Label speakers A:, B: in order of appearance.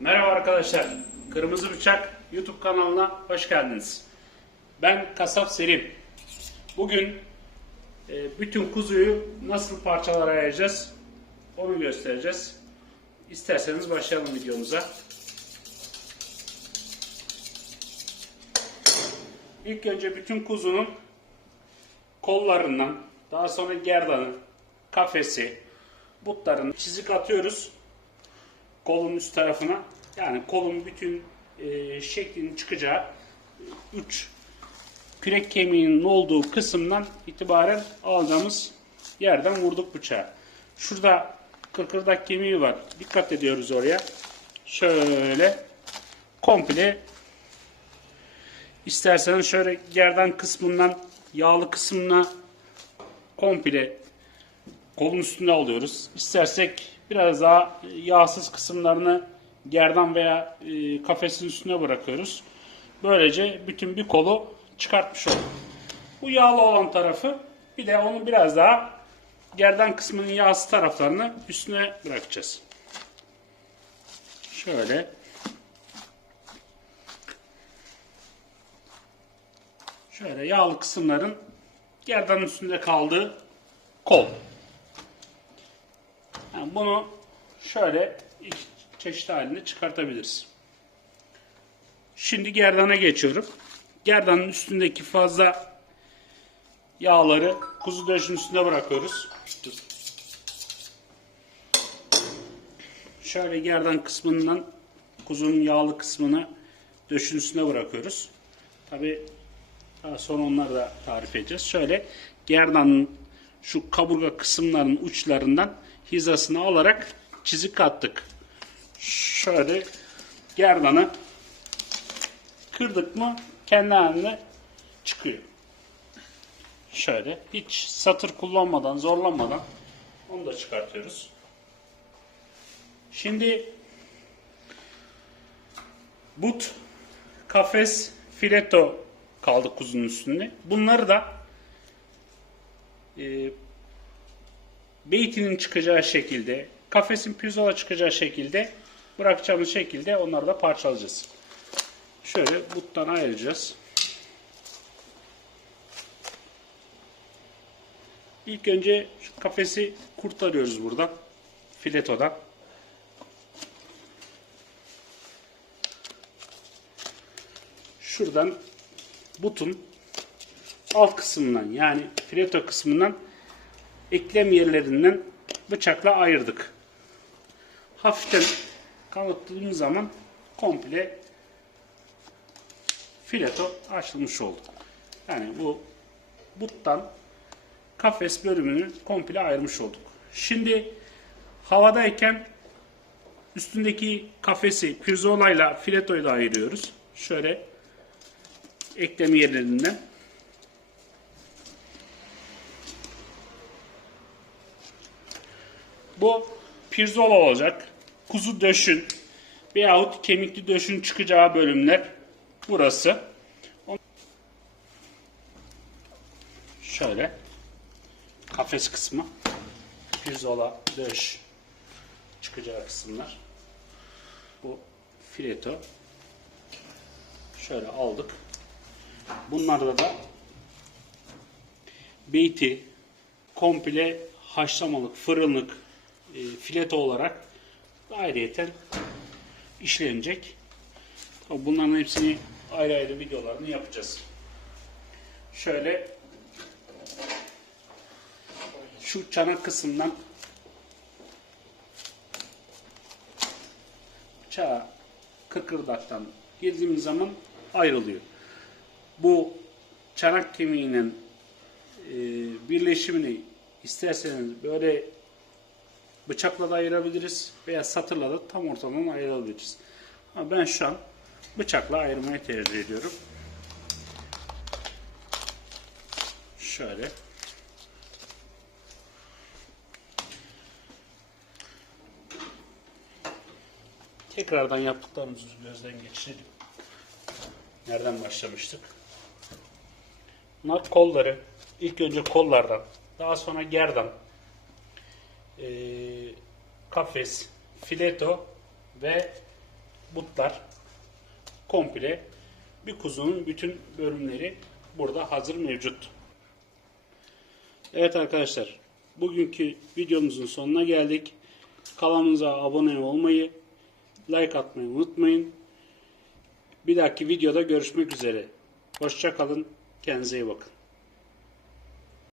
A: Merhaba arkadaşlar. Kırmızı Bıçak YouTube kanalına hoş geldiniz. Ben Kasap Selim. Bugün e, bütün kuzuyu nasıl parçalara ayıracağız onu göstereceğiz. İsterseniz başlayalım videomuza. İlk önce bütün kuzunun kollarından, daha sonra gerdanı, kafesi, butlarını çizik atıyoruz kolun üst tarafına. Yani kolun bütün e, şeklinin çıkacağı uç kürek kemiğinin olduğu kısımdan itibaren alacağımız yerden vurduk bıçağı. Şurada kıkırdak kemiği var. Dikkat ediyoruz oraya. Şöyle komple isterseniz şöyle gerdan kısmından yağlı kısmına komple kolun üstünde alıyoruz. İstersek biraz daha yağsız kısımlarını gerdan veya e, kafesin üstüne bırakıyoruz. Böylece bütün bir kolu çıkartmış olduk. Bu yağlı olan tarafı bir de onun biraz daha gerdan kısmının yağsız taraflarını üstüne bırakacağız. Şöyle şöyle yağlı kısımların gerdanın üstünde kaldığı kol. Yani bunu şöyle iki çeşit halinde çıkartabiliriz. Şimdi gerdana geçiyorum. Gerdanın üstündeki fazla yağları kuzu döşün üstüne bırakıyoruz. Şöyle gerdan kısmından kuzunun yağlı kısmını döşün üstüne bırakıyoruz. Tabi daha sonra onları da tarif edeceğiz. Şöyle gerdanın şu kaburga kısımlarının uçlarından hizasını alarak çizik attık. Şöyle gerdanı kırdık mı kendi haline çıkıyor. Şöyle hiç satır kullanmadan, zorlanmadan onu da çıkartıyoruz. Şimdi but, kafes, fileto kaldı kuzunun üstünde. Bunları da e, beytinin çıkacağı şekilde, kafesin pirzola çıkacağı şekilde bırakacağımız şekilde onları da parçalayacağız. Şöyle buttan ayıracağız. İlk önce şu kafesi kurtarıyoruz buradan. Filetodan. Şuradan butun alt kısmından yani fileto kısmından eklem yerlerinden bıçakla ayırdık. Hafiften kanıttığımız zaman komple fileto açılmış oldu. Yani bu buttan kafes bölümünü komple ayırmış olduk. Şimdi havadayken üstündeki kafesi pirzolayla filetoyu da ayırıyoruz. Şöyle eklem yerlerinden Bu pirzola olacak. Kuzu döşün veyahut kemikli döşün çıkacağı bölümler burası. Şöyle kafes kısmı. Pirzola, döş çıkacağı kısımlar. Bu fileto. Şöyle aldık. Bunlarda da beyti komple haşlamalık, fırınlık, e, fileto olarak ayrıyeten işlenecek. Bunların hepsini ayrı ayrı videolarını yapacağız. Şöyle şu çanak kısmından bıçağı kıkırdaktan girdiğimiz zaman ayrılıyor. Bu çanak kemiğinin e, birleşimini isterseniz böyle bıçakla da ayırabiliriz veya satırla da tam ortadan ayırabiliriz. Ama ben şu an bıçakla ayırmayı tercih ediyorum. Şöyle. Tekrardan yaptıklarımızı gözden geçirelim. Nereden başlamıştık? Bunlar kolları. İlk önce kollardan, daha sonra gerdan, e, kafes, fileto ve butlar komple bir kuzunun bütün bölümleri burada hazır mevcut. Evet arkadaşlar bugünkü videomuzun sonuna geldik. Kanalımıza abone olmayı, like atmayı unutmayın. Bir dahaki videoda görüşmek üzere. Hoşça kalın. Kendinize iyi bakın.